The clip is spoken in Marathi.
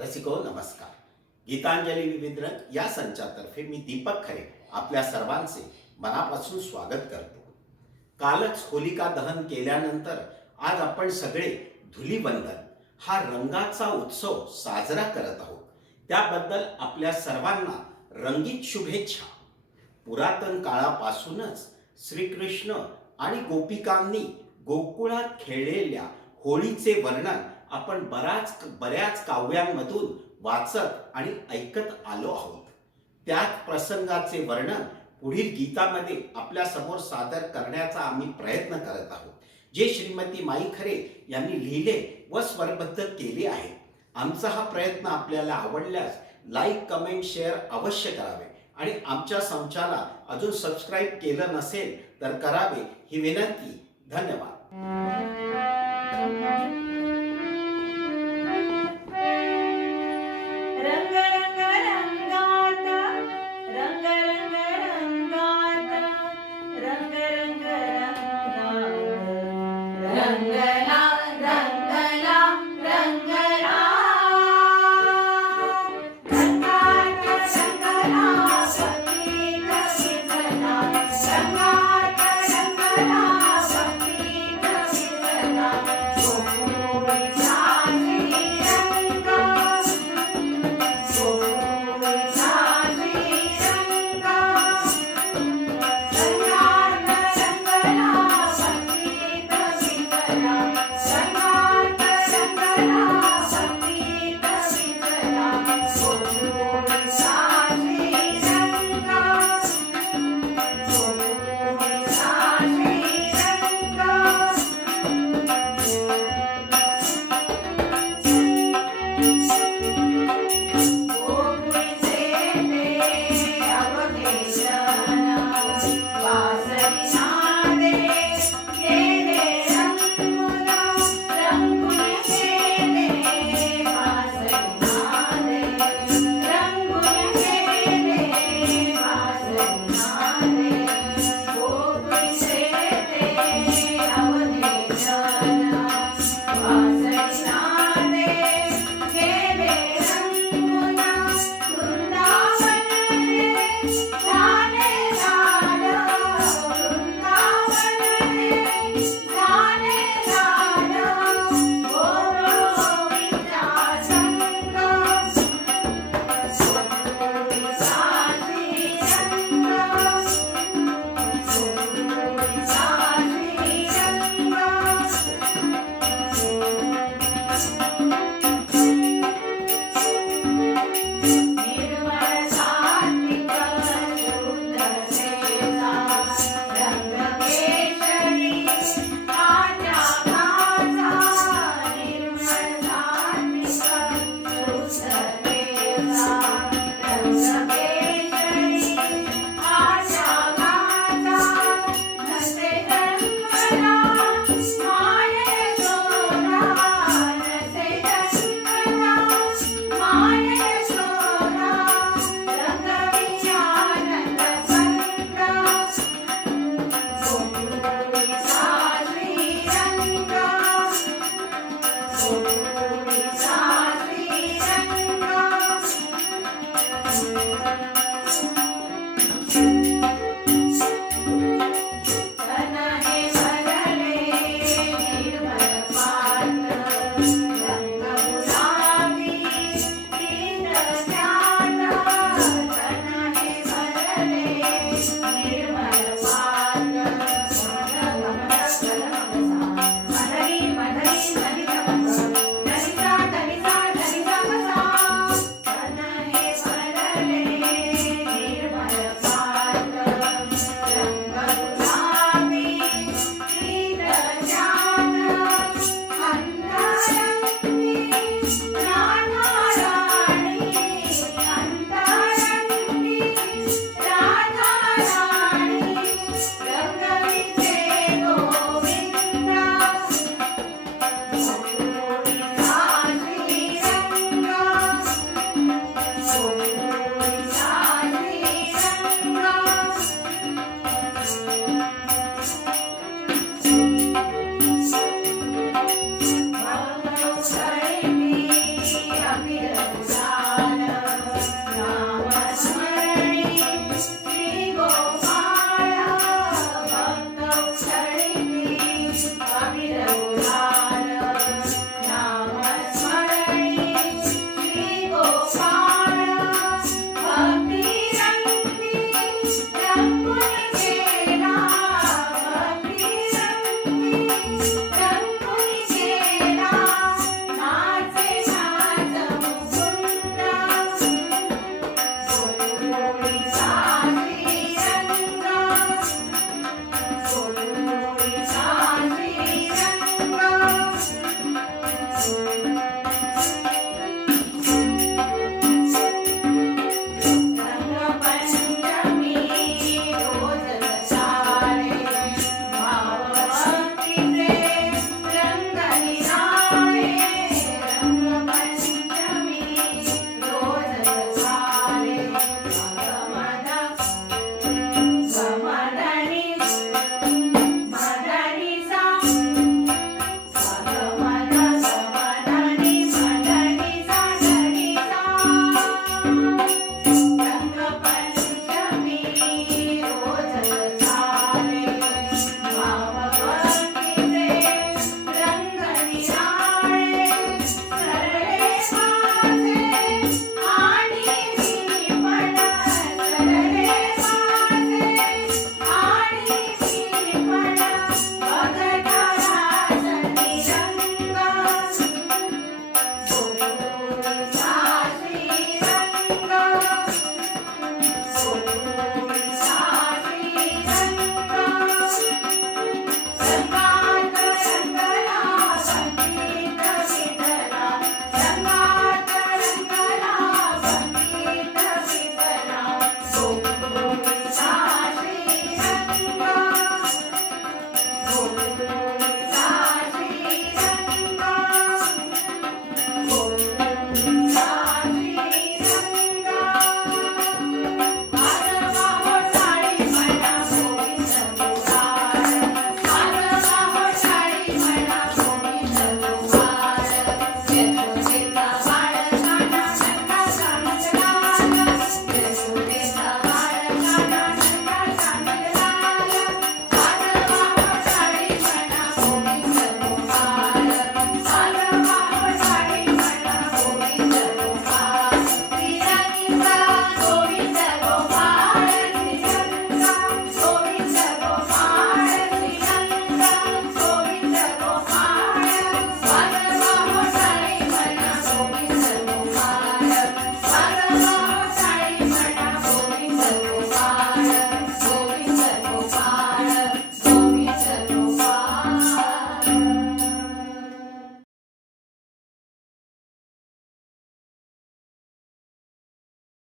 रसिको नमस्कार. गीतांजली विविध या संचातर्फे मी दीपक खरे आपल्या सर्वांचे मनापासून स्वागत करतो. कालच होलिका दहन केल्यानंतर आज आपण सगळे धुलीवंदन हा रंगाचा उत्सव साजरा करत आहोत. त्याबद्दल आपल्या सर्वांना रंगीत शुभेच्छा. पुरातन काळापासूनच श्रीकृष्ण आणि गोपिकांनी गोकुळात खेळलेल्या होळीचे वर्णन आपण बराच बऱ्याच काव्यांमधून वाचत आणि ऐकत आलो आहोत. त्याच प्रसंगाचे वर्णन पुढील गीतामध्ये आपल्यासमोर सादर करण्याचा आम्ही प्रयत्न करत आहोत. जे श्रीमती माई खरे यांनी लिहिले व स्वरबद्ध केले आहे. आमचा हा प्रयत्न आपल्याला आवडल्यास लाईक कमेंट शेअर अवश्य करावे. आणि आमच्या संचाला अजून सबस्क्राईब केलं नसेल तर करावे ही विनंती. धन्यवाद. கண்ண